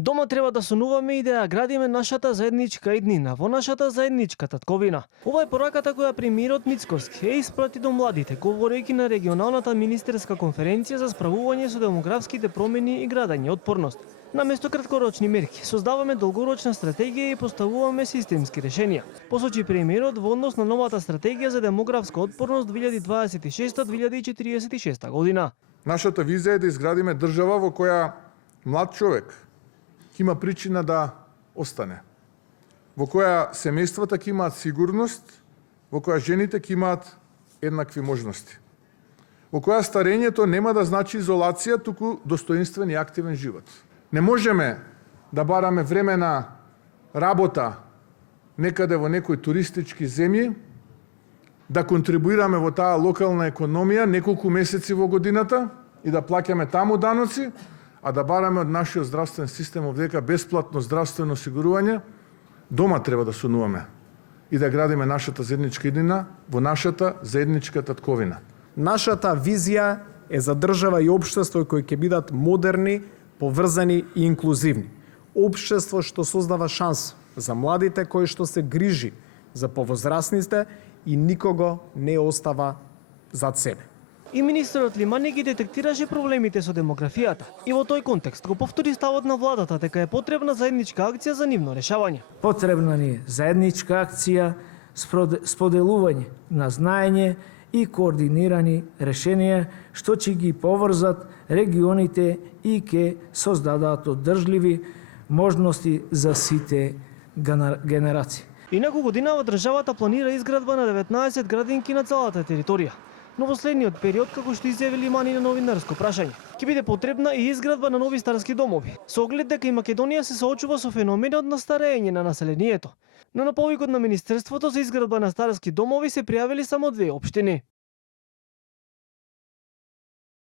Дома треба да сонуваме и да ја градиме нашата заедничка иднина, во нашата заедничка татковина. Ова е пораката која премиерот Мицкоски ја испрати до младите, говорејќи на регионалната министерска конференција за справување со демографските промени и градење отпорност. Наместо краткорочни мерки, создаваме долгорочна стратегија и поставуваме системски решенија, посочи премиерот во однос на новата стратегија за демографска отпорност 2026-2046 година. Нашата визија е да изградиме држава во која млад човек ќе има причина да остане, во која семејствата ќе имаат сигурност, во која жените ќе имаат еднакви можности, во која старењето нема да значи изолација, туку достоинствен и активен живот. Не можеме да бараме време на работа некаде во некои туристички земји, да контрибуираме во таа локална економија неколку месеци во годината и да плаќаме таму даноци, а да бараме од нашиот здравствен систем овдека бесплатно здравствено осигурување. Дома треба да сонуваме и да градиме нашата заедничка иднина во нашата заедничка татковина. Нашата визија е за држава и општество кои ќе бидат модерни, поврзани и инклузивни. Општество што создава шанс за младите кои што се грижи за повозрасните и никого не остава зад себе. И министерот Лимани ги детектираше проблемите со демографијата и во тој контекст го повтори ставот на владата дека е потребна заедничка акција за нивно решавање. Потребна ни е заедничка акција, споделување на знаење и координирани решенија што ќе ги поврзат регионите и ќе создадат одржливи можности за сите генерации. Инаку годинава државата планира изградба на 19 градинки на целата територија. Но во следниот период, како што изјави Лимани на новинарско прашање, ќе биде потребна и изградба на нови старски домови, со оглед дека и Македонија се соочува со феноменот на старење на населението. Но на повикот на Министерството за изградба на старски домови се пријавили само 2 општини.